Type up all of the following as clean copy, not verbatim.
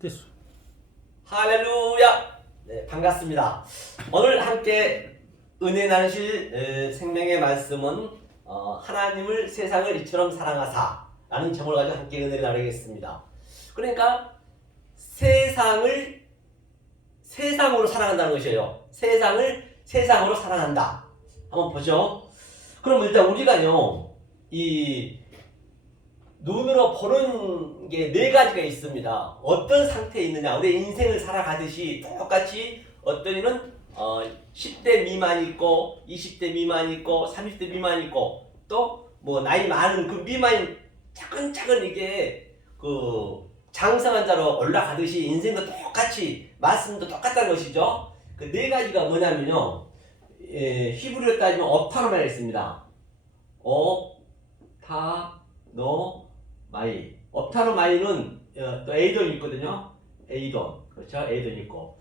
됐어. 할렐루야! 네, 반갑습니다. 오늘 함께 은혜 나누실 생명의 말씀은 하나님을 세상을 이처럼 사랑하사 라는 제목을 가지고 함께 은혜를 나누겠습니다. 그러니까 세상을 세상으로 사랑한다는 것이에요. 세상을 세상으로 사랑한다. 한번 보죠. 그럼 일단 우리가요, 이 눈으로 보는 게 네 가지가 있습니다. 어떤 상태에 있느냐. 우리 인생을 살아가듯이 똑같이 어떤 이는 10대 미만 있고 20대 미만 있고 30대 미만 있고 또 뭐 나이 많은 그 미만이 차근차근 이게 그 장성한 자로 올라가듯이 인생도 똑같이 말씀도 똑같다는 것이죠. 그 네 가지가 뭐냐면요. 히브리어 따지면 업타노마이 있습니다. 마이. 업타노마이는 또 에이돈이 있거든요. 에이돈. 그렇죠? 에이돈이 있고.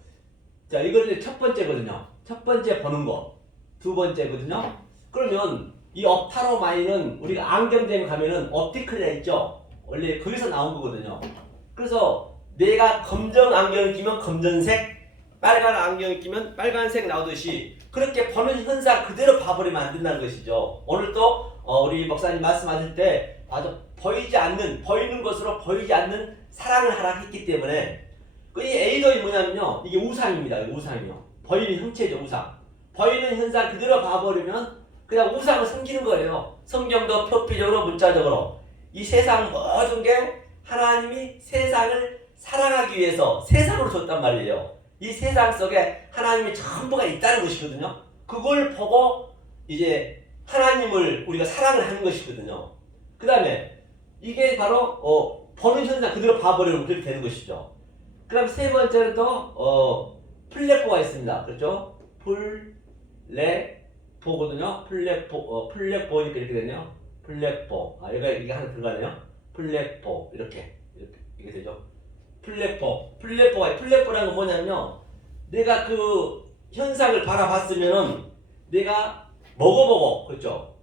자, 이거는 첫 번째거든요. 첫 번째 보는 거. 두 번째거든요. 그러면 이 업타노마이는 우리가 안경점에 가면은 옵티클이라 있죠? 원래 거기서 나온 거거든요. 그래서 내가 검정 안경을 끼면 검정색, 빨간 안경을 끼면 빨간색 나오듯이 그렇게 보는 현상 그대로 봐버리면 안 된다는 것이죠. 오늘 또 우리 목사님 말씀하실 때 아주 보이는 것으로 보이지 않는 사랑을 하라 했기 때문에 이 에이더이 뭐냐면요, 이게 우상입니다. 우상이요. 보이는 형체죠. 우상. 보이는 현상 그대로 봐버리면 그냥 우상을 섬기는 거예요. 성경도 표피적으로 문자적으로 이 세상 모든 게 하나님이 세상을 사랑하기 위해서 세상으로 줬단 말이에요. 이 세상 속에 하나님이 전부가 있다는 것이거든요. 그걸 보고 이제 하나님을 우리가 사랑을 하는 것이거든요. 그 다음에 이게 바로 보는 현상 그대로 봐버리면 그렇게 되는 것이죠. 그 다음 세 번째는 또 플랫보가 있습니다. 그렇죠? 플랫보거든요. 플랫보니까 이렇게 되네요. 플랫보. 이게 하나 들어가네요. 플랫보. 이렇게 되죠. 플랫보라는 건 뭐냐면요. 내가 그 현상을 바라봤으면은 내가 먹어보고, 그렇죠?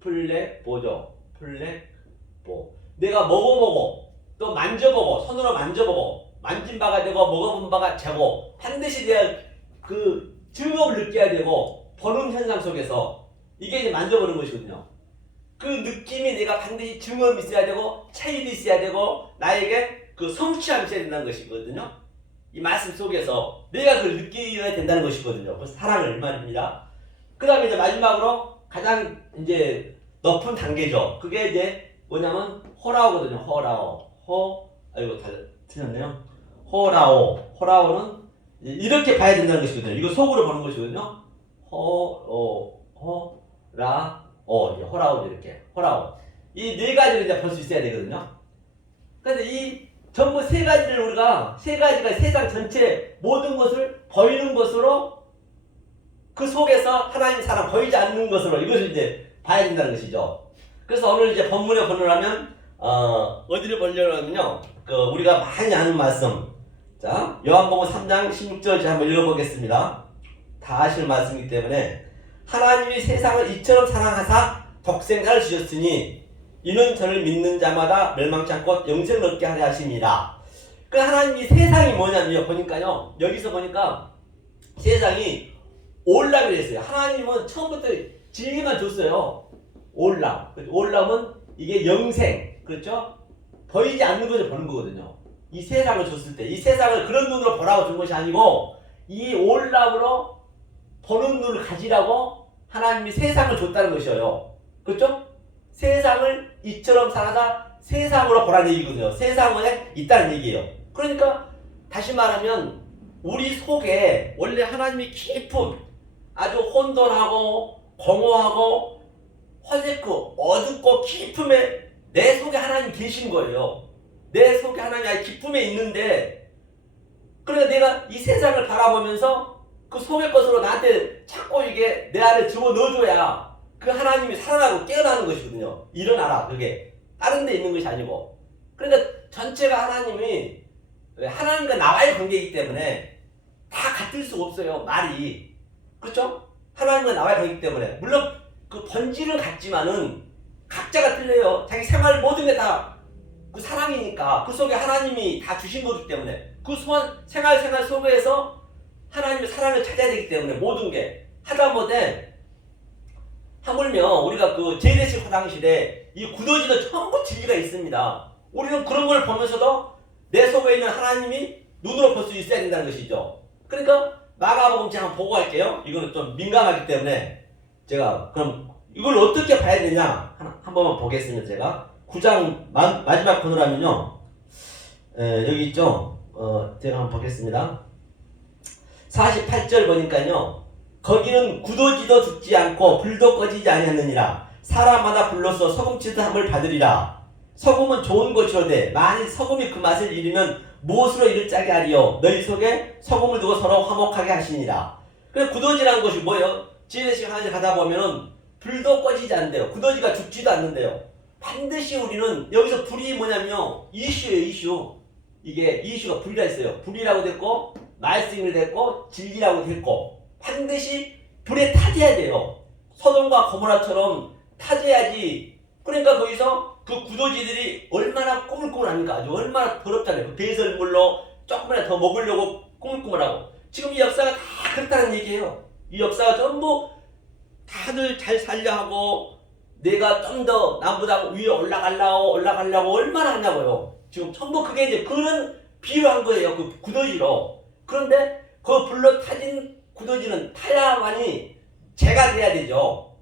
플랫보죠. 플랫보. 내가 먹어보고, 또 만져보고, 손으로 만져보고, 만진 바가 되고, 먹어본 바가 되고, 반드시 내가 그 증업을 느껴야 되고, 보는 현상 속에서 이게 이제 만져보는 것이거든요. 그 느낌이 내가 반드시 증업이 있어야 되고, 차이도 있어야 되고, 나에게 그 성취함이 있어야 된다는 것이거든요. 이 말씀 속에서 내가 그걸 느껴야 된다는 것이거든요. 그래서 사랑을 말입니다. 그 다음에 이제 마지막으로 가장 이제 높은 단계죠. 그게 이제 뭐냐면 호라오거든요. 아이고 틀렸네요. 호라오는 이렇게 봐야 된다는 것이거든요. 이거 속으로 보는 것이거든요. 호라오 이렇게 호라오. 이 네 가지를 이제 볼 수 있어야 되거든요. 근데 이 전부 세 가지를 우리가 세 가지가 세상 전체 모든 것을 보이는 것으로 그 속에서 하나님의 사랑 보이지 않는 것으로 이것을 이제 봐야 된다는 것이죠. 그래서 오늘 이제 본문에 보려면 어디를 보려면요, 우리가 많이 아는 말씀. 자, 요한복음 3장 16절 한번 읽어보겠습니다. 다 아시는 말씀이기 때문에 하나님이 세상을 이처럼 사랑하사 독생자를 주셨으니 이는 저를 믿는 자마다 멸망치 않고 영생을 얻게 하려 하심이라. 그 하나님이 세상이 뭐냐면요, 보니까요, 여기서 보니까 세상이 올람이 됐어요. 하나님은 처음부터 진리만 줬어요. 올람은 이게 영생, 그렇죠? 보이지 않는 것을 보는 거거든요. 이 세상을 줬을 때, 이 세상을 그런 눈으로 보라고 준 것이 아니고 이 올람으로 보는 눈을 가지라고 하나님이 세상을 줬다는 것이에요. 그렇죠? 세상을 이처럼 살아서 세상으로 보라는 얘기거든요. 세상에 있다는 얘기예요. 그러니까 다시 말하면 우리 속에 원래 하나님이 깊은 아주 혼돈하고 공허하고 화색고 어둡고 깊음에 내 속에 하나님 계신 거예요. 내 속에 하나님이 아주 깊음에 있는데, 그러니까 내가 이 세상을 바라보면서 그 속의 것으로 나한테 자꾸 이게 내 안에 집어넣어줘야 그 하나님이 살아나고 깨어나는 것이거든요. 일어나라. 그게 다른 데 있는 것이 아니고. 그러니까 전체가 하나님이 하나님과 나와의 관계이기 때문에 다 같을 수가 없어요. 말이. 그렇죠? 하나님과 나와의 관계이기 때문에. 물론 그 본질은 같지만은 각자가 틀려요. 자기 생활 모든 게 다 그 사랑이니까 그 속에 하나님이 다 주신 거기 때문에 그 생활 속에서 하나님의 사랑을 찾아야 되기 때문에 모든 게 하다못해 하물며 우리가 그 재래식 화장실에 이 굳어지는 전부 진리가 있습니다. 우리는 그런 걸 보면서도 내 속에 있는 하나님이 눈으로 볼 수 있어야 된다는 것이죠. 그러니까 마가복음 제가 한번 보고 갈게요. 이거는 좀 민감하기 때문에 제가 그럼 이걸 어떻게 봐야 되냐 한 번만 보겠습니다. 제가 9장 마지막 번호라면요. 여기 있죠. 제가 한번 보겠습니다. 48절 보니까요. 거기는 굳어지도 죽지 않고 불도 꺼지지 아니하느니라. 사람마다 불로써 소금치듯함을 받으리라. 소금은 좋은 것이로되 만일 소금이 그 맛을 잃으면 무엇으로 이를 짜게 하리요. 너희 속에 소금을 두고 서로 화목하게 하시니라. 그래서 굳어지라는 것이 뭐예요? 지혜식 하나씩 가다 보면은 불도 꺼지지 않는데요. 굳어지가 죽지도 않는데요. 반드시 우리는 여기서 불이 뭐냐면요. 이슈예요, 이슈. 이게 이슈가 불이라 있어요. 불이라고 됐고 말씀이 됐고 진리라고 됐고 반드시 불에 타져야 돼요. 소돔과 고모라처럼 타져야지. 그러니까 거기서 그 구더지들이 얼마나 꾸물꾸물합니까? 아주 얼마나 더럽잖아요. 그 배설물로 조금이라도 더 먹으려고 꾸물꾸물하고. 지금 이 역사가 다 그렇다는 얘기예요. 이 역사가 전부 다들 잘 살려 하고 내가 좀 더 남보다 위에 올라가려고 얼마나 하냐고요. 지금 전부 그게 이제 그런 비유한 거예요. 그 구더지로. 그런데 그 불로 타진 구더지는 타야만이 재가 돼야 되죠.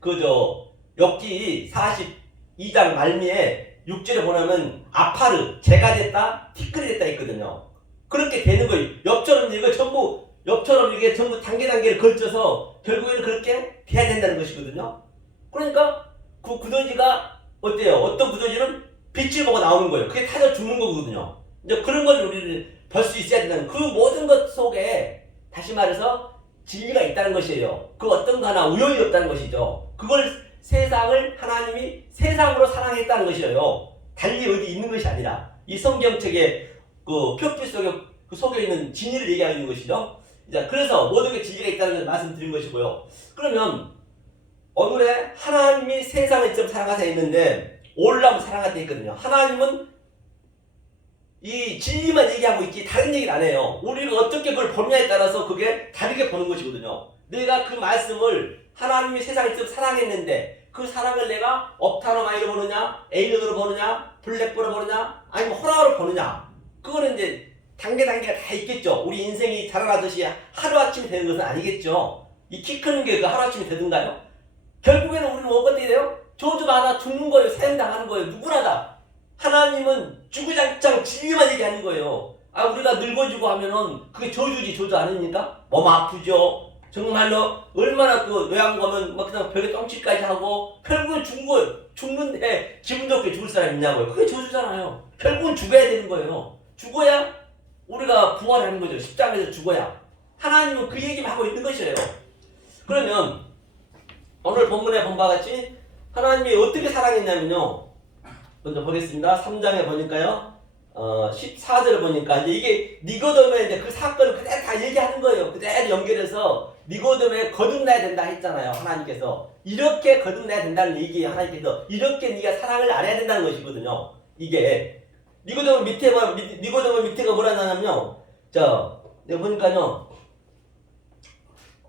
욥기 42장 말미에 6절에 보면 아파르 재가 됐다 티끌이 됐다 있거든요. 그렇게 되는 거예요. 욥처럼 이게 전부 단계를 걸쳐서 결국에는 그렇게 돼야 된다는 것이거든요. 그러니까 그 구더지가 어때요? 어떤 구더지는 빛을 보고 나오는 거예요. 그게 타져 죽는 거거든요. 이제 그런 걸 우리는 볼 수 있어야 된다는 그 모든 것 속에 다시 말해서 진리가 있다는 것이에요. 그 어떤 거 하나 우연이 없다는 것이죠. 그걸 세상을 하나님이 세상으로 사랑했다는 것이에요. 달리 어디 있는 것이 아니라 이 성경책의 그 표지 속에 그 속에 있는 진리를 얘기하고 있는 것이죠. 자, 그래서 모든 게 진리가 있다는 걸 말씀드린 것이고요. 그러면 오늘에 하나님이 세상을 좀 사랑하사 있는데 올라면 사랑하사 있거든요. 하나님은 이 진리만 얘기하고 있지 다른 얘기를 안 해요. 우리가 어떻게 그걸 보느냐에 따라서 그게 다르게 보는 것이거든요. 내가 그 말씀을 하나님이 세상을 좀 사랑했는데 그 사랑을 내가 옵타노마이로 보느냐, 에일런으로 보느냐, 블랙보로 보느냐, 아니면 호랑이로 보느냐. 그거는 이제 단계가 다 있겠죠. 우리 인생이 자라나듯이 하루아침에 되는 것은 아니겠죠. 이 키 크는 게 그 하루아침에 되든가요? 결국에는 우리는 어떻게 돼요? 저주가 하나 죽는 거예요. 사형당하는 거예요. 누구나 다. 하나님은 주구장창 진리만 얘기하는 거예요. 아, 우리가 늙어지고 하면은 그게 저주지, 저주 아닙니까? 몸 아프죠. 정말로 얼마나 그 요양 가면 막 그냥 벽에 똥치까지 하고 결국은 죽은 거예요. 죽는데 기분 좋게 죽을 사람 있냐고요. 그게 저주잖아요. 결국은 죽어야 되는 거예요. 죽어야 우리가 부활하는 거죠. 십자가에서 죽어야. 하나님은 그 얘기만 하고 있는 것이에요. 그러면 오늘 본문에 본 바와 같이 하나님이 어떻게 사랑했냐면요. 먼저 보겠습니다. 3장에 보니까요. 14절을 보니까 이제 이게 니고데모의 이제 그 사건을 그대로 다 얘기하는 거예요. 그대로 연결해서 니고데모에 거듭나야 된다 했잖아요. 하나님께서 이렇게 거듭나야 된다는 얘기예요. 하나님께서 이렇게 네가 사랑을 알아야 된다는 것이거든요. 이게 니고데모 밑에가 뭐라 하냐면요. 자, 내가 보니까요.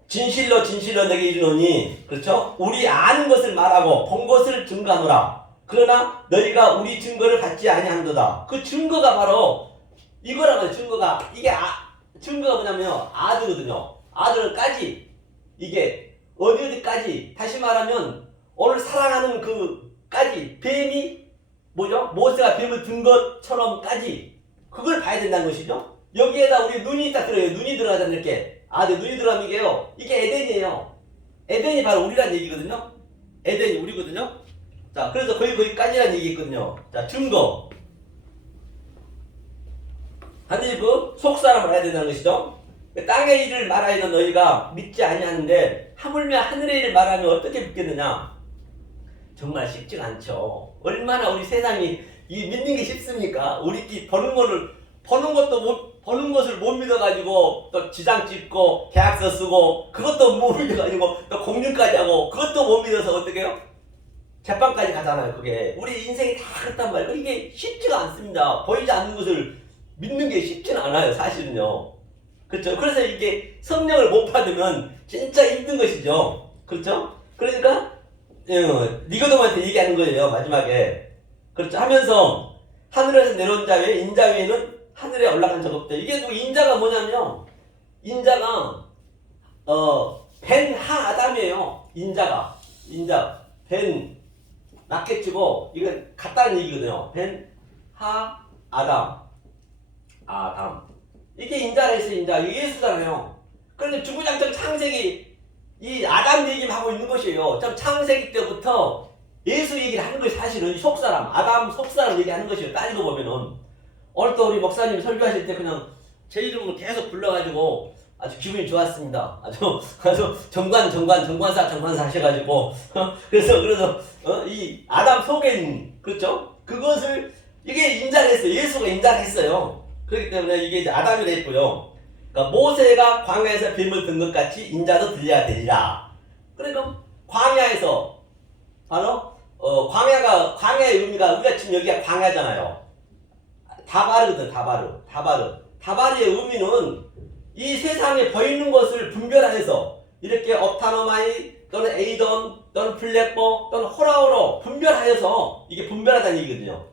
진실로 내게 이르노니, 그렇죠? 우리 아는 것을 말하고 본 것을 증거하노라. 그러나 너희가 우리 증거를 받지 아니한도다. 그 증거가 바로 이거라고요. 증거가 이게 증거가 뭐냐면요. 아들거든요. 아들은 까지. 이게 어디까지. 다시 말하면 오늘 사랑하는 그까지. 뱀이 뭐죠? 모세가 뱀을 든 것처럼까지. 그걸 봐야 된다는 것이죠. 여기에다 우리 눈이 딱 들어요. 눈이 들어가잖아요. 이렇게. 아들 눈이 들어가면 이게요. 이게 에덴이에요. 에덴이 바로 우리란 얘기거든요. 에덴이 우리거든요. 자, 그래서 거기까지란 얘기 있거든요. 자, 증거. 반드시 그 속사람을 해야 된다는 것이죠. 땅의 일을 말하여도 너희가 믿지 아니하는데 하물며 하늘의 일을 말하면 어떻게 믿겠느냐? 정말 쉽지가 않죠. 얼마나 우리 세상이 믿는 게 쉽습니까? 우리끼리 보는 것을 못 믿어가지고 또 지장 찍고 계약서 쓰고 그것도 못 믿어가지고 또 공증까지 하고 그것도 못 믿어서 어떻게 해요? 재판까지 가잖아요. 그게 우리 인생이 다 그렇단 말이에요. 이게 쉽지가 않습니다. 보이지 않는 것을 믿는 게 쉽지는 않아요. 사실은요. 그렇죠. 그래서 이게 성령을 못 받으면 진짜 힘든 것이죠. 그렇죠. 그러니까 니고데모한테 얘기하는 거예요. 마지막에 그렇죠. 하면서 하늘에서 내려온 자 외에 인자 외에는 하늘에 올라간 적 없다. 이게 또 인자가 뭐냐면 인자가 벤하 아담이에요. 인자 벤 낫겠지고 이건 같다는 얘기거든요. 벤하 아담 이게 인자라 했어요. 인자 이게 예수잖아요. 그런데 주구장창 창세기 이 아담 얘기만 하고 있는 것이에요. 참 창세기 때부터 예수 얘기를 하는 것이 사실은 속사람 아담 속사람 얘기하는 것이에요. 따지고 보면은 오늘 또 우리 목사님 설교하실 때 그냥 제 이름을 계속 불러가지고 아주 기분이 좋았습니다. 아주 정관사 하셔가지고 그래서 이 아담 속에 있는 그렇죠? 그것을 이게 인자를 했어요. 예수가 인자를 했어요. 그렇기 때문에 이게 이제 아담이 됐고요. 그러니까 모세가 광야에서 뱀을 든 것 같이 인자도 들려야 되리라. 그러니까 광야에서 바로 광야의 의미가 우리가 지금 여기가 광야잖아요. 다바르거든. 다바르의 의미는 이 세상에 보이는 것을 분별하여서 이렇게 업타노마이 또는 에이돈 또는 블랙버 또는 호라우로 분별하여서 이게 분별하다는 얘기거든요.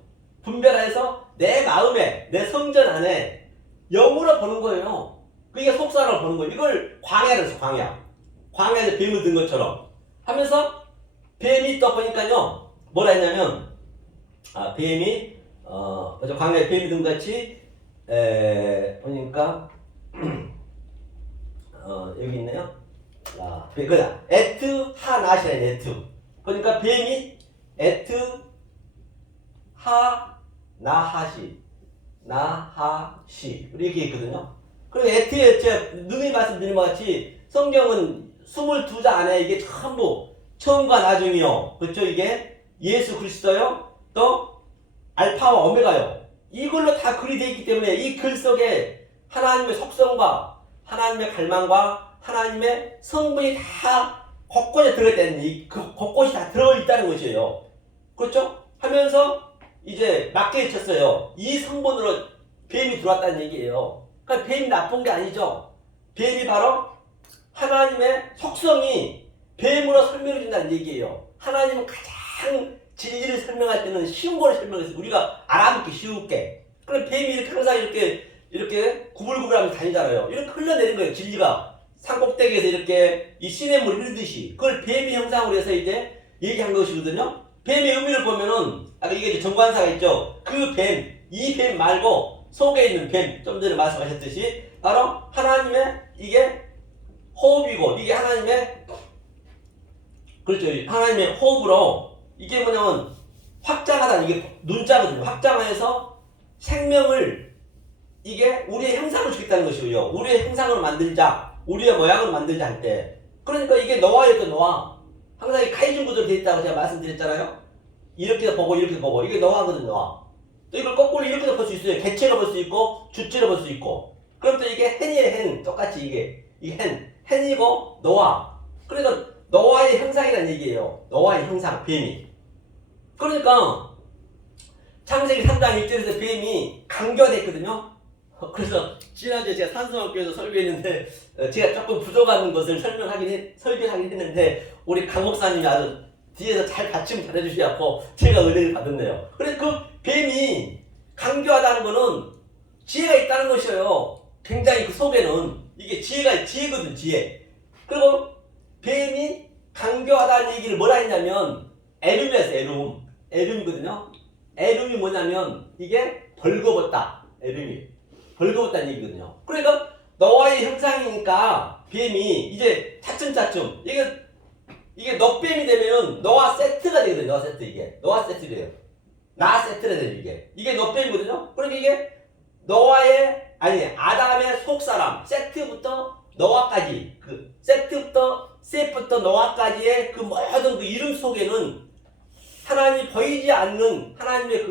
분별하여서 내 마음에 내 성전 안에 영으로 보는 거예요. 그게 속사로 보는 거예요. 이걸 광야를 해서 광야에서 뱀을 든 것처럼 하면서 뱀이 또 보니까요 뭐라 했냐면 뱀이 광야에 뱀이 든 것 같이 보니까 여기 있네요. 그냥 에트 하나시라 에트. 그러니까 뱀이 에트 하 나하시 이렇게 있거든요. 그리고 에트에 제가 누누이 말씀드린 것 같이 성경은 22자 안에 이게 전부 처음과 나중이요. 그렇죠? 이게 예수 그리스도요. 또 알파와 오메가요. 이걸로 다 글이 되어 있기 때문에 이 글 속에 하나님의 속성과 하나님의 갈망과 하나님의 성분이 다 곳곳에 들어있다는 그 곳곳이 다 들어있다는 것이에요. 그렇죠? 하면서 이제 맞게 쳤어요. 이 성분으로 뱀이 들어왔다는 얘기예요. 그러니까 뱀이 나쁜 게 아니죠. 뱀이 바로 하나님의 속성이 뱀으로 설명해 준다는 얘기예요. 하나님은 가장 진리를 설명할 때는 쉬운 걸 설명해서 우리가 알아듣기 쉬울게. 그럼 뱀이 이렇게 항상 이렇게 구불구불하면서 다니잖아요. 이렇게 흘러내린 거예요. 진리가 산꼭대기에서 이렇게 이 시냇물이 흐르듯이 그걸 뱀이 형상으로 해서 이제 얘기한 것이거든요. 뱀의 의미를 보면은 아까 이게 정관사가 있죠. 그 뱀, 이 뱀 말고 속에 있는 뱀, 좀 전에 말씀하셨듯이 바로 하나님의 이게 호흡이고 이게 하나님의 그렇죠. 하나님의 호흡으로 이게 뭐냐면 확장하다 이게 눈자거든요. 확장하여서 생명을 이게 우리의 형상을 주겠다는 것이고요. 우리의 형상으로 만들자, 우리의 모양으로 만들자 할 때 그러니까 이게 노아였던 노아. 항상 이 카이준 구조로 되어 있다고 제가 말씀드렸잖아요. 이렇게 보고 이렇게 보고 이게 노아거든요. 노아. 또 이걸 거꾸로 이렇게도 볼 수 있어요. 개체로 볼 수 있고 주체로 볼 수 있고. 그럼 또 이게 헨이에요. 헨. 똑같이 이게 헨이고 노아. 그러니까 노아의 형상이라는 얘기예요. 노아의 형상, 뱀이. 그러니까 창세기 3장 1절에서 뱀이 강조됐거든요. 그래서 지난주에 제가 산성학교에서 설교했는데 제가 조금 부족한 것을 설교하긴 했는데 우리 강 목사님이 아주 뒤에서 잘 받침 잘해주셔서 제가 은혜를 받았네요. 그래서 그 뱀이 강조하다는 거는 지혜가 있다는 것이에요. 굉장히 그 속에는 이게 지혜거든 지혜. 그리고 뱀이 강조하다는 얘기를 뭐라 했냐면 에름이었어요. 에름이거든요. 에름이 뭐냐면 이게 벌거벗다. 에름이 벌거벗다는 얘기거든요. 그러니까 노아의 형상이니까 뱀이 이제 차츰 이게 넛뱀이 되면 노아 세트가 되거든요. 노아 세트 이게 노아 세트래요. 나 세트가 돼요. 이게 넛뱀이거든요. 그러니까 이게 노아의 아담의 속사람 세트부터 노아까지 셋부터 노아까지의 그 모든 그 이름 속에는 하나님이 보이지 않는 하나님의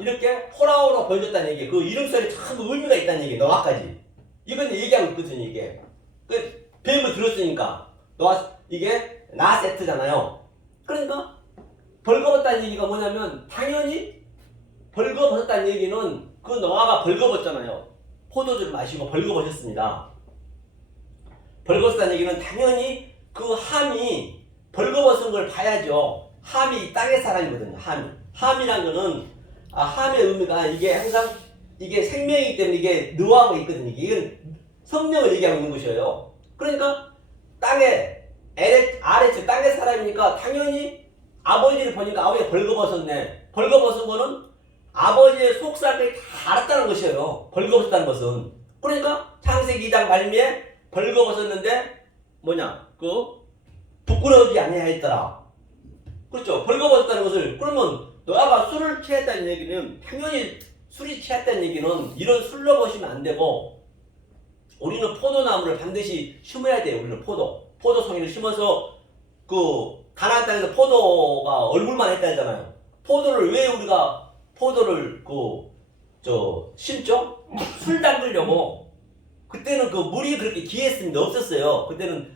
이렇게 호라호로 보여줬다는 얘기. 그 이름 속에 참 의미가 있다는 얘기. 노아까지. 이건 얘기하고 있거든요. 이게 뱀을 들었으니까 이게 나 세트잖아요. 그러니까 벌거벗다는 얘기가 뭐냐면 당연히 벌거벗었다는 얘기는 그 노아가 벌거벗잖아요. 포도주를 마시고 벌거벗었습니다. 벌거벗었다는 얘기는 당연히 그 함이 벌거벗은 걸 봐야죠. 함이 땅의 사람이거든요. 함이란 거는 함의 의미가 이게 항상 이게 생명이기 때문에 이게 느하고 있거든요. 이건 성령을 얘기하고 있는 것이에요. 그러니까 땅에 아래쪽 땅의 사람이니까 당연히 아버지를 보니까 아버지가 벌거벗었네. 벌거벗은 거는 아버지의 속삭임을 다 알았다는 것이에요. 벌거벗었다는 것은. 그러니까 창세기 2장 말미에 벌거벗었는데 뭐냐? 부끄러우지 아니하였더라. 그렇죠. 벌거벗었다는 것을. 그러면 노아가 술을 취했다는 얘기는 당연히 술이 취했다는 얘기는 이런 술로 보시면 안 되고 우리는 포도나무를 반드시 심어야 돼요. 우리는 포도송이를 심어서 가나안 땅에서 포도가 얼굴만 했다 했잖아요. 포도를 왜 우리가 포도를 심죠? 술 담그려고. 그때는 물이 그렇게 귀했습니다. 없었어요. 그때는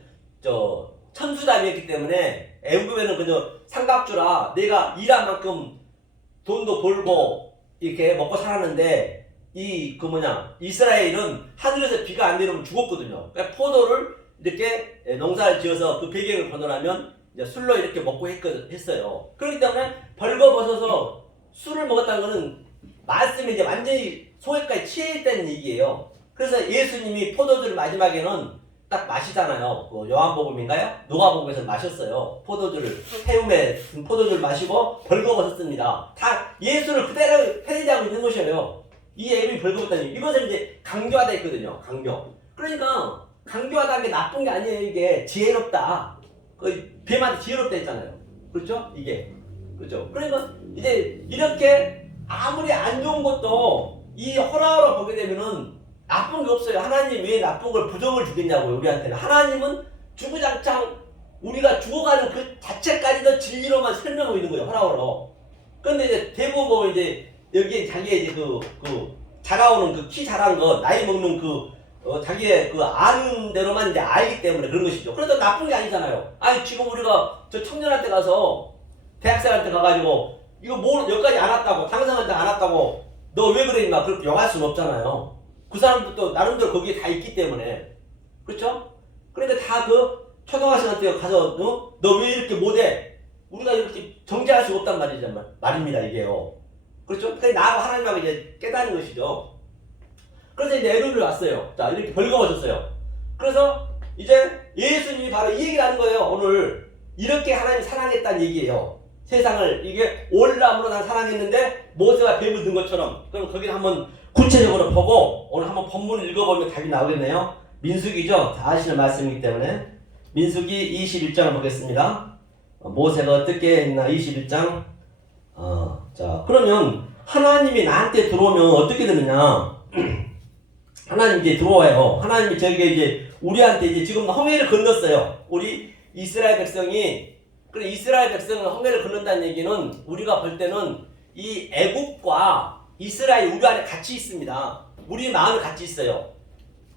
천수담이었기 때문에 애굽에는 그저 삼각주라 내가 일한 만큼 돈도 벌고 이렇게 먹고 살았는데 이스라엘은 하늘에서 비가 안 내리면 죽었거든요. 그러니까 포도를 이렇게 농사를 지어서 그 배경을 번호하면 이제 술로 이렇게 먹고 했어요. 그렇기 때문에 벌거벗어서 술을 먹었다는 것은 말씀이 이제 완전히 소액까지 취해 있다는 얘기예요. 그래서 예수님이 포도주를 마지막에는 딱 마시잖아요. 요한복음인가요? 누가복음에서 마셨어요. 태움에 포도주를 마시고 벌거벗었습니다. 다 예수를 그대로 편의하고 있는 것이에요. 이 애굽이 벌거벗다니 이것을 이제 강조하다 했거든요. 강조. 그러니까 강조하다는 게 나쁜 게 아니에요. 이게 지혜롭다. 뱀한테 지혜롭다 했잖아요. 그렇죠? 이게 그렇죠. 그러니까 이제 이렇게 아무리 안 좋은 것도 이 허락으로 보게 되면은 나쁜 게 없어요. 하나님 왜 나쁜 걸 부정을 주겠냐고요. 우리한테는. 하나님은 주구장창 우리가 죽어가는 그 자체까지도 진리로만 설명하고 있는 거예요. 허락으로. 그런데 이제 대부분 보면 이제 여기에 자기의 이제 자라오는 키 자란 거, 나이 먹는 자기의 아는 대로만 이제 알기 때문에 그런 것이죠. 그래도 나쁜 게 아니잖아요. 아니, 지금 우리가 저 청년한테 가서, 대학생한테 가가지고, 여기까지 안 왔다고, 당상한테 안 왔다고, 너 왜 그랬나? 그렇게 욕할 수는 없잖아요. 그 사람들도 나름대로 거기에 다 있기 때문에. 그렇죠? 그러니까 다 초등학생한테 가서, 너 왜 이렇게 못해? 우리가 이렇게 정죄할 수 없단 말입니다, 이게요. 그렇죠? 그러니까 나하고 하나님하고 이제 깨닫는 것이죠. 그래서 이제 애굽을 왔어요. 자, 이렇게 벌거벗었어요. 그래서 이제 예수님이 바로 이 얘기를 하는 거예요. 오늘 이렇게 하나님 사랑했다는 얘기예요. 세상을 이게 올라함으로 난 사랑했는데 모세가 뱀을 든 것처럼. 그럼 거기를 한번 구체적으로 보고 오늘 한번 본문을 읽어보면 답이 나오겠네요. 민수기죠. 다 아시는 말씀이기 때문에 민수기 21장을 보겠습니다. 모세가 어떻게 했나 21장. 자, 그러면 하나님이 나한테 들어오면 어떻게 되느냐? 하나님 이제 들어와요. 하나님이 저에게 이제 우리한테 이제 지금 홍해를 건넜어요. 우리 이스라엘 백성이. 그래, 이스라엘 백성은 홍해를 건넌다는 얘기는 우리가 볼 때는 이 애국과 이스라엘 우리 안에 같이 있습니다. 우리 마음에 같이 있어요.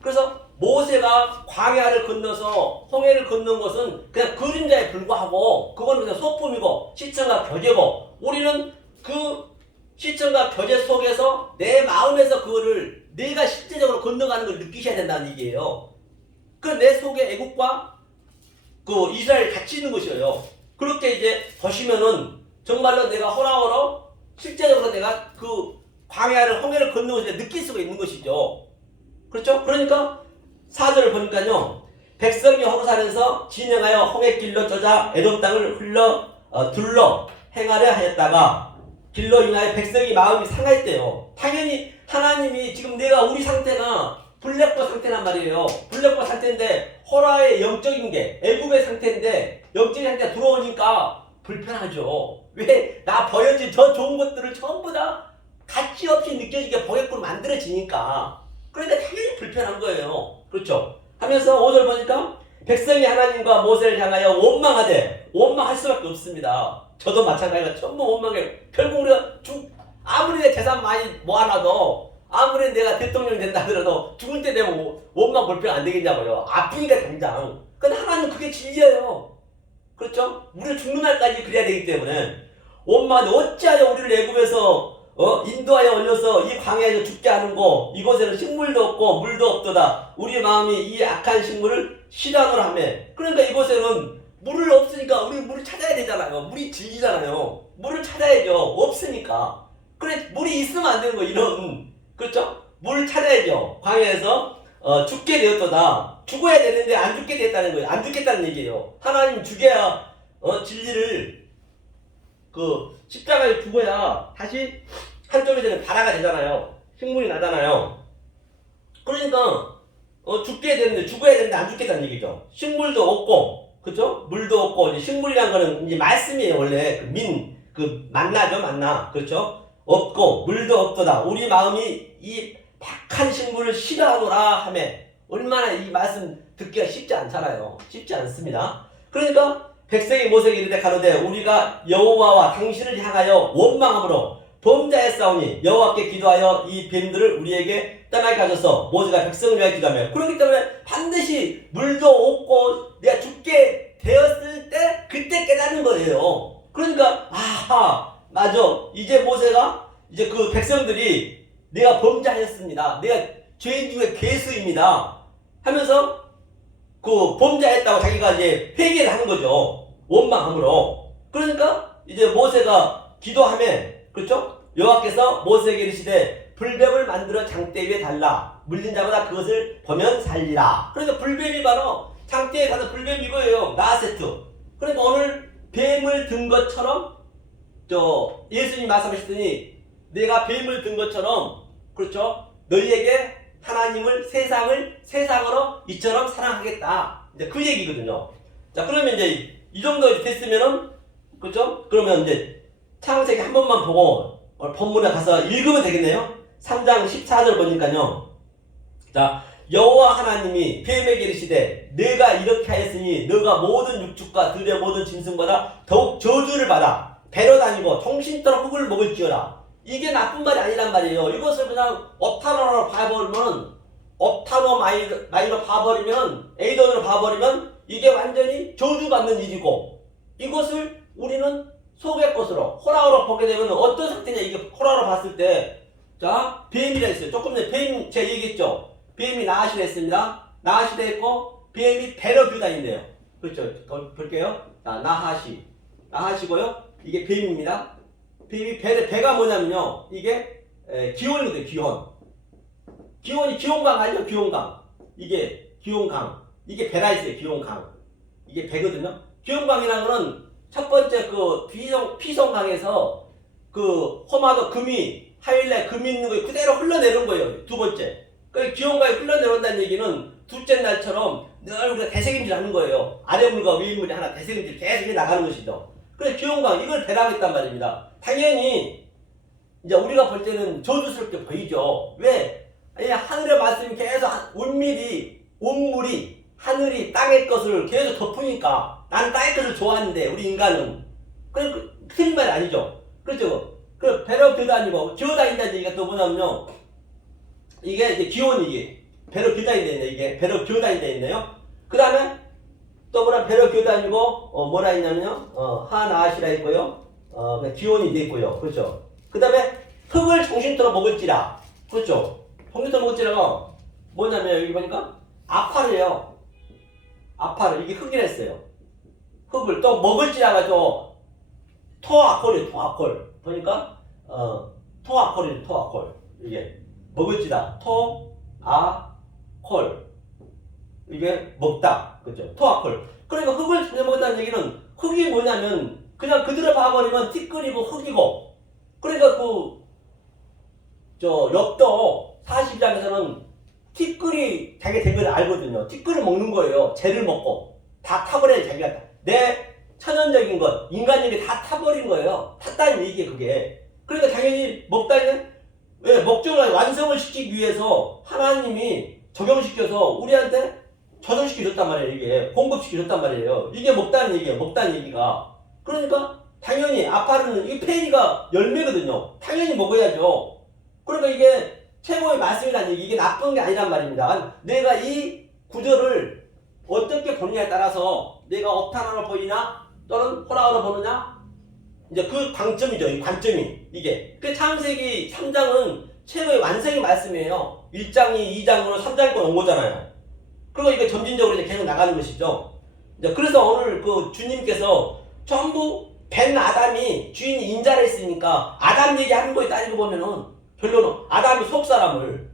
그래서 모세가 광야를 건너서 홍해를 건넌 것은 그냥 그림자에 불과하고 그건 그냥 소품이고 시청과 교제고 우리는 그 시청과 교제 속에서 내 마음에서 그거를 내가 실제적으로 건너가는 걸 느끼셔야 된다는 얘기예요. 그 내 속에 애국과 이스라엘이 같이 있는 것이에요. 그렇게 이제 보시면은 정말로 내가 호라호로 실제적으로 내가 광야를 홍해를 건너고 이제 느낄 수가 있는 것이죠. 그렇죠? 그러니까 4절을 보니까요. 백성이 호르산에서 진행하여 홍해길로 쫓아 에돔 땅을 둘러 행하려 하였다가 길로 인하여 백성이 마음이 상했대요. 당연히 하나님이 지금 우리 상태가 블랙버 상태란 말이에요. 블랙버 상태인데 호라의 영적인 게 애굽의 상태인데 영적인 상태가 들어오니까 불편하죠. 왜? 나 보여진 저 좋은 것들을 전부 다 가치 없이 느껴지게 보게끔 만들어지니까. 그러니까 당연히 불편한 거예요. 그렇죠? 하면서 5절 보니까 백성이 하나님과 모세를 향하여 원망하되 원망할 수밖에 없습니다. 저도 마찬가지로 전부 원망해요. 결국 우리가 아무리 내 재산 많이 모아놔도 아무리 내가 대통령이 된다 하더라도 죽을 때 되면 원망 불평 안 되겠냐고요. 아프니까 당장. 근데 하나님은 그게 진리예요. 그렇죠? 우리 죽는 날까지 그래야 되기 때문에 원망하되 어찌하여 우리를 애굽에서 인도하여 올려서 이 광야에서 죽게 하는고 이곳에는 식물도 없고 물도 없도다. 우리 마음이 이 악한 식물을 싫어하노라 하며. 그러니까 이곳에는 물을 없으니까 우리 물을 찾아야 되잖아요. 물이 질리잖아요. 물을 찾아야죠. 없으니까. 그래 물이 있으면 안 되는 거 이런 그렇죠? 물을 찾아야죠. 광야에서 죽게 되었도다. 죽어야 되는데 안 죽게 됐다는 거예요. 안 죽겠다는 얘기예요. 하나님 죽여야 진리를 그 십자가에 죽어야 다시 한쪽이 되는 발화가 되잖아요. 식물이 나잖아요. 그러니까 죽게 되는데 죽어야 되는데 안 죽겠다는 얘기죠. 식물도 없고 그렇죠? 물도 없고 이제 식물이란 거는 이제 말씀이에요. 원래 그 만나죠, 만나. 그렇죠? 없고 물도 없도다. 우리 마음이 이 박한 식물을 싫어하노라 하며. 얼마나 이 말씀 듣기가 쉽지 않잖아요. 쉽지 않습니다. 그러니까 백성이 모세에게 이르되 가로되 우리가 여호와와 당신을 향하여 원망함으로 범죄하였사오니 여호와께 기도하여 이 뱀들을 우리에게 떠나게 하소서. 모세가 백성을 위하여 기도하며. 그렇기 때문에 반드시 물도 없고 내가 죽게 되었을 때 그때 깨닫는 거예요. 그러니까 맞아. 이제 모세가 이제 그 백성들이 내가 범죄하였습니다. 내가 죄인 중에 괴수입니다. 하면서 그 범죄했다고 자기가 이제 회개를 하는 거죠. 원망함으로. 그러니까 이제 모세가 기도하면 그렇죠? 여호와께서 모세에게 이르시되 불뱀을 만들어 장대 위에 달라. 물린 자마다 그것을 보면 살리라. 그러니까 불뱀이 바로 장대에 가는 불뱀이 이거예요. 나세트. 그러니까 오늘 뱀을 든 것처럼 예수님 말씀하시더니 내가 뱀을 든 것처럼 그렇죠? 너희에게 하나님을 세상으로 이처럼 사랑하겠다. 이제 그 얘기거든요. 자, 그러면 이제 이 정도 됐으면은 그렇죠? 그러면 이제 창세기 한 번만 보고 본문에 가서 읽으면 되겠네요. 3장 14절 보니까요. 자, 여호와 하나님이 뱀에게 이르시되 내가 이렇게 하였으니 너가 모든 육축과 들의 모든 짐승보다 더욱 저주를 받아 배로 다니고 정신토록 흙을 먹을지어라. 이게 나쁜 말이 아니란 말이에요. 이것을 그냥 업타노로 봐버리면 업타노 마이로 봐버리면 에이돈으로 봐버리면 이게 완전히 저주받는 일이고 이것을 우리는 속의 것으로 호라로 보게 되면 어떤 상태냐. 이게 호라로 봤을 때 자 뱀이라 했어요. 조금 전에 뱀 제가 얘기했죠. 뱀이 나하시라 했습니다. 나하시라 했고 뱀이 배로 규다인데요. 그렇죠. 볼게요. 자 나하시고요. 이게 뱀입니다. 뱀이 배가 뭐냐면요. 이게 기온이거든요. 기온이 기온강 아니죠. 기온강. 이게 기온강. 이게 배라 있어요. 기온강. 이게 배거든요. 기온강이라는 거는 첫 번째 그 피성강에서 그 호마도 금이 하일날 금이 있는 거 그대로 흘러내는 거예요. 두 번째. 그 기온강이 흘러내려온다는 얘기는 둘째 날처럼 늘 우리가 대세김질 하는 거예요. 아래물과 위물이 하나 대세김질 계속 나가는 것이죠. 그래서 기온강 이걸 배라고 했단 말입니다. 당연히 이제 우리가 볼 때는 저주스럽게 보이죠. 왜? 아니 하늘의 말씀이 계속 온물이 하늘이 땅의 것을 계속 덮으니까 나는 땅의 것을 좋아하는데 우리 인간은 그 틀린 말이 아니죠. 그렇죠. 그 배로 기어다니고 기어다닌다는 얘기가 또 뭐냐면요. 이게 이제 기온이 배로 기어다닌다 이게 배로 기어다닌다 있네요. 그 다음에 또 뭐라 배로 기어다니고 뭐라 했냐면요. 하나시라 했고요. 기온이 돼 있고요. 그렇죠. 그 다음에 흙을 정신토록 먹을지라. 그렇죠. 정신토록 먹을지라가 뭐냐면 여기 보니까 아파르예요. 아파르 이게 흙이라 했어요. 흙을 또 먹을지라가 또 토아콜이에요. 토아콜 보니까 토아콜이에요. 토아콜 이게 먹을지다. 토아콜 이게 먹다. 그렇죠. 토아콜. 그러니까 흙을 전혀 먹었다는 얘기는 흙이 뭐냐면 그냥 그대로 봐버리면 티끌이고 흙이고. 그러니까 엽도 42장에서는 티끌이 자기가 된 걸 알거든요. 티끌을 먹는 거예요. 쟤를 먹고 다 타버려야 자기가 내 천연적인 것 인간력이 다 타버린 거예요. 탔다는 얘기에 그게. 그러니까 당연히 먹다는 왜 목적을 완성을 시키기 위해서 하나님이 적용시켜서 우리한테 저장시켜줬단 말이에요. 이게 공급시켜줬단 말이에요. 이게 먹다는 얘기예요. 먹다는 얘기가. 그러니까 당연히 아파르는 이 페리가 열매거든요. 당연히 먹어야죠. 그러니까 이게 최고의 말씀이라는 얘기, 이게 나쁜 게 아니란 말입니다. 내가 이 구절을 어떻게 보느냐에 따라서 내가 업타나로 보이냐 또는 호라로 보느냐 이제 그 관점이죠. 이 관점이 이게. 그 창세기 3장은 최고의 완성의 말씀이에요. 1장이 2장으로 3장권 온 거잖아요. 그리고 이게 점진적으로 이제 계속 나가는 것이죠. 이제 그래서 오늘 그 주님께서 전부 벤 아담이 주인이 인자를 했으니까 아담 얘기하는 거에 따지고 보면은 결론은 아담이 속사람을.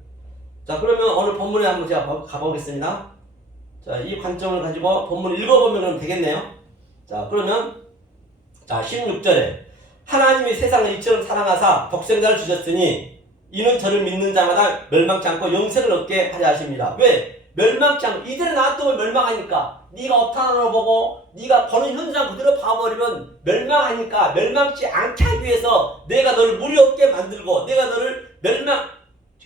자, 그러면 오늘 본문에 한번 제가 가보겠습니다. 자, 이 관점을 가지고 본문을 읽어보면 그럼 되겠네요. 자, 그러면 자, 16절에 하나님이 세상을 이처럼 사랑하사 독생자를 주셨으니 이는 저를 믿는 자마다 멸망치 않고 영생을 얻게 하려 하십니다. 왜? 멸망치 않고 이들의 놔두면 멸망하니까 네가 업타나로 보고 네가 보는 현장 그대로 봐버리면 멸망하니까 멸망치 않게 하기 위해서 내가 너를 무리 없게 만들고 내가 너를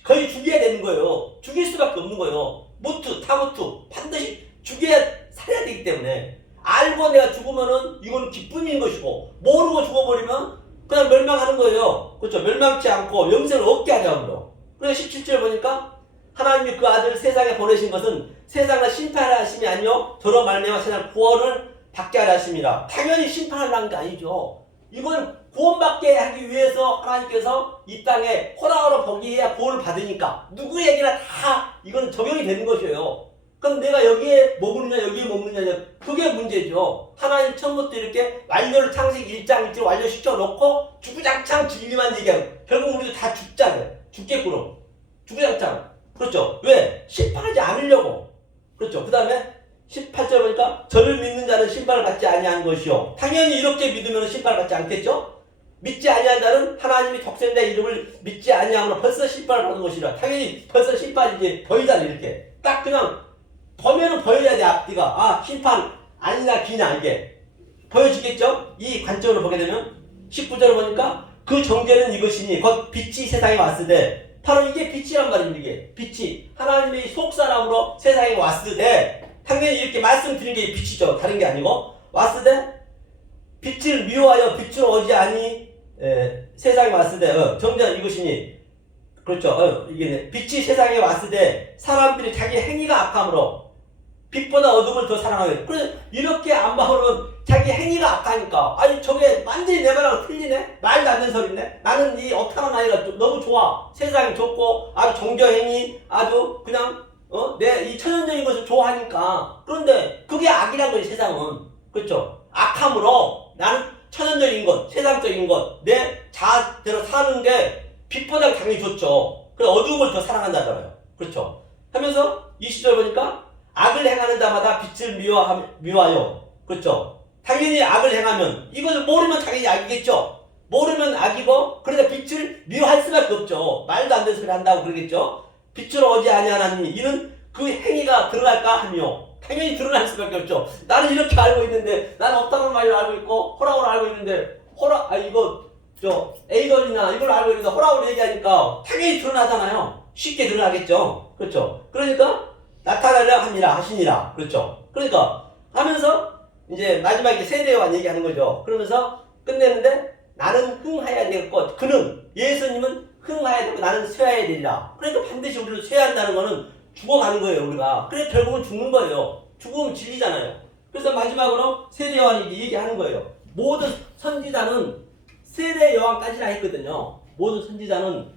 거의 죽여야 되는 거예요. 죽일 수밖에 없는 거예요. 무투 타무투 반드시 죽여야 살아야 되기 때문에 알고 내가 죽으면은 이건 기쁨인 것이고 모르고 죽어버리면 그냥 멸망하는 거예요. 그렇죠? 멸망치 않고 영생을 얻게 하자고요. 그래서 17절 보니까 하나님이 그 아들 세상에 보내신 것은 세상을 심판하려 하심이 아니요 저로 말미암아 세상 구원을 받게 하려 하심이라. 당연히 심판하려는 게 아니죠. 이건 구원받게 하기 위해서 하나님께서 이 땅에 호랑으로 보기해야 구원을 받으니까 누구에게나 다 이건 적용이 되는 것이에요. 그럼 내가 여기에 머무르냐 여기에 머무르냐 그게 문제죠. 하나님 처음부터 이렇게 완료를 창세기 1장 1절 완료시켜 놓고 주구장창 진리만 얘기하고 결국 우리도 다 죽잖아요. 죽겠구나. 주구장창. 그렇죠. 왜? 심판하지 않으려고. 그렇죠. 그 다음에 18절 보니까 저를 믿는 자는 심판을 받지 아니한 것이요. 당연히 이렇게 믿으면 심판을 받지 않겠죠? 믿지 아니한 자는 하나님이 독생자의 이름을 믿지 아니함으로 벌써 심판을 받는 것이라. 당연히 벌써 심판이지 보이잖아. 이렇게 딱 그냥 보면은 보여야 돼. 앞뒤가 아 심판 아니나 기냐 이게 보여지겠죠? 이 관점으로 보게 되면 19절을 보니까 그 정죄는 이것이니 곧 빛이 세상에 왔을 때 바로 이게 빛이란 말입니다. 이게 빛이 하나님의 속사람으로 세상에 왔을 때 당연히 이렇게 말씀드린 게 빛이죠. 다른 게 아니고 왔을 때 빛을 미워하여 빛으로 오지 아니 세상에 왔을 때 정죄는 이것이니 그렇죠. 이게 빛이 세상에 왔을 때 사람들이 자기 행위가 악함으로 빛보다 어둠을 더 사랑하게. 그래서 이렇게 안 봐오면 자기 행위가 악하니까 아니 저게 완전히 내 말하고 틀리네? 말도 안 되는 소리네? 나는 이 억울한 아이가 너무 좋아. 세상이 좋고 아주 정교행위 아주 그냥 내 이 천연적인 것을 좋아하니까. 그런데 그게 악이란 거지 세상은. 그렇죠? 악함으로 나는 천연적인 것 세상적인 것 내 자아대로 사는 게 빛보다 당연히 좋죠. 그래서 어두움을 더 사랑한다잖아요. 그렇죠? 하면서 20절 보니까 악을 행하는 자마다 빛을 미워하여. 그렇죠? 당연히 악을 행하면 이걸 모르면 당연히 악이겠죠. 모르면 악이고 그러니까 빛을 미워할 수밖에 없죠. 말도 안 되는 소리 한다고 그러겠죠. 빛으로 오지 아니하나니 이는 그 행위가 드러날까 하며 당연히 드러날 수밖에 없죠. 나는 이렇게 알고 있는데 나는 없다는 말을 알고 있고 호랑으로 알고 있는데 이거 에이돌이나 이걸 알고 있는데 호랑으로 얘기하니까 당연히 드러나잖아요. 쉽게 드러나겠죠. 그렇죠? 그러니까 나타나려 함이라 하시니라. 그렇죠? 그러니까 하면서 이제 마지막에 세례요한 얘기하는 거죠. 그러면서 끝내는데 나는 흥하여야 되겠고 그는 예수님은 흥하여야 되고 나는 쇠하여야 되리라. 그러니까 반드시 우리도 쇠한다는 거는 죽어가는 거예요. 우리가. 그래서 결국은 죽는 거예요. 죽으면 진리잖아요. 그래서 마지막으로 세례요한이 얘기하는 거예요. 모든 선지자는 세례요한까지나 했거든요. 모든 선지자는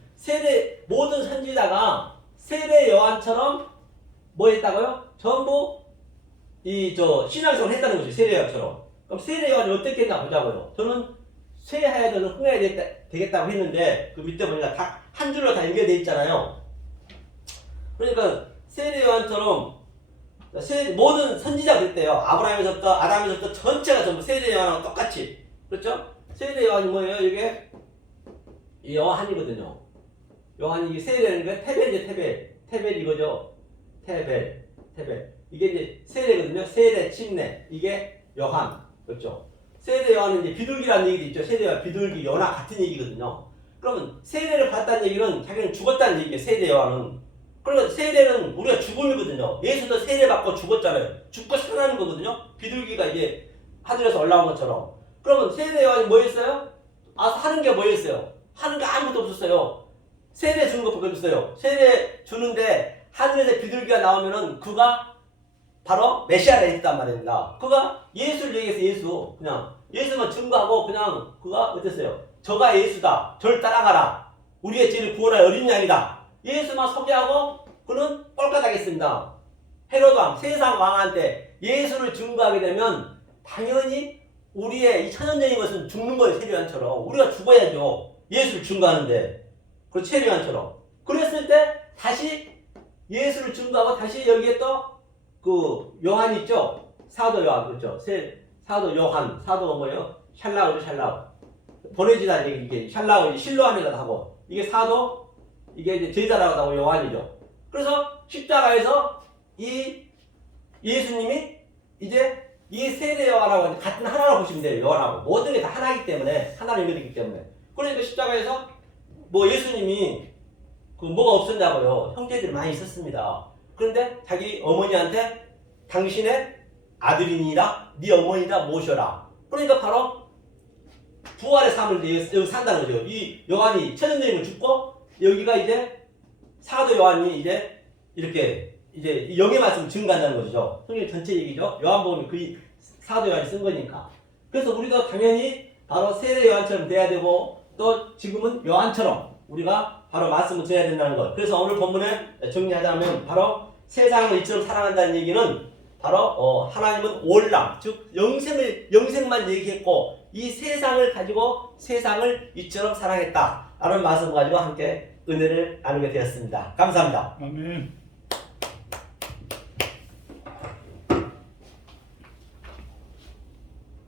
모든 선지자가 세례요한처럼 뭐 했다고요? 전부 신앙생활 했다는 거죠. 세례요한처럼. 그럼 세례요한이 어떻게 했나 보자고요. 저는 쇠해야 되는 흥해야 되겠다고 했는데 그 밑에 보니까 다 한 줄로 다 연결되어 있잖아요. 그러니까 세례요한처럼 모든 선지자 그랬대요. 아브라함에서부터 아담에서부터 전체가 전부 세례요한하고 똑같이. 그렇죠? 세례요한이 뭐예요? 이게 요한이거든요. 요한이 이게 세례라는 게 테벨이죠. 테벨 이거죠. 테벨. 이게 이제 세례거든요. 세례, 침례. 이게 요한. 그렇죠? 세례 요한은 이제 비둘기라는 얘기도 있죠. 세례 요한, 비둘기, 요나 같은 얘기거든요. 그러면 세례를 받았다는 얘기는 자기는 죽었다는 얘기예요. 세례 요한은. 그러니까 세례는 우리가 죽음이거든요. 예수도 세례 받고 죽었잖아요. 죽고 살아나는 거거든요. 비둘기가 이제 하늘에서 올라온 것처럼. 그러면 세례 요한이 뭐였어요? 하는 게 뭐였어요? 하는 게 아무것도 없었어요. 세례 주는 것밖에 없었어요. 세례 주는데 하늘에서 비둘기가 나오면은 그가 바로 메시아가 있단 말입니다. 그가 예수를 얘기해서 예수. 그냥 예수만 증거하고 그냥 그가 어땠어요? 저가 예수다. 저를 따라가라. 우리의 죄를 구원할 어린 양이다. 예수만 소개하고 그는 꼴깍하겠습니다. 헤로드 왕, 세상 왕한테 예수를 증거하게 되면 당연히 우리의 이 천연적인 것은 죽는 거예요. 세례요한처럼. 우리가 죽어야죠. 예수를 증거하는데. 그 세례요한처럼. 그랬을 때 다시 예수를 증거하고 다시 여기에 또 그 요한이 있죠. 사도 요한 그렇죠. 사도 요한 사도가 뭐예요? 샬라우죠. 샬라우. 보내지다 이게 샬라우 실로암이라고 하고 이게 사도 이게 이제 제자라고 하고 요한이죠. 그래서 십자가에서 이 예수님이 이제 이 세례 요한하고 같은 하나로 보시면 돼요. 요한하고 모든 게 다 하나이기 때문에 하나로 연결되기 때문에 그러니까 십자가에서 뭐 예수님이 그 뭐가 없었냐고요. 형제들이 많이 있었습니다. 그런데 자기 어머니한테 당신의 아들이니라 네 어머니다 모셔라. 그러니까 바로 부활의 삶을 여기 산다는 거죠. 이 요한이 천연님을 죽고 여기가 이제 사도 요한이 이제 이렇게 이제 영의 말씀을 증거한다는 거죠. 성경 전체 얘기죠. 요한복음이 그 사도 요한이 쓴 거니까. 그래서 우리도 당연히 바로 세례 요한처럼 돼야 되고 또 지금은 요한처럼 우리가 바로 말씀을 전해야 된다는 것. 그래서 오늘 본문에 정리하자면 바로 세상을 이처럼 사랑한다는 얘기는 바로 하나님은 올람 즉 영생만 얘기했고 이 세상을 가지고 세상을 이처럼 사랑했다 라는 말씀을 가지고 함께 은혜를 나누게 되었습니다. 감사합니다. 아멘.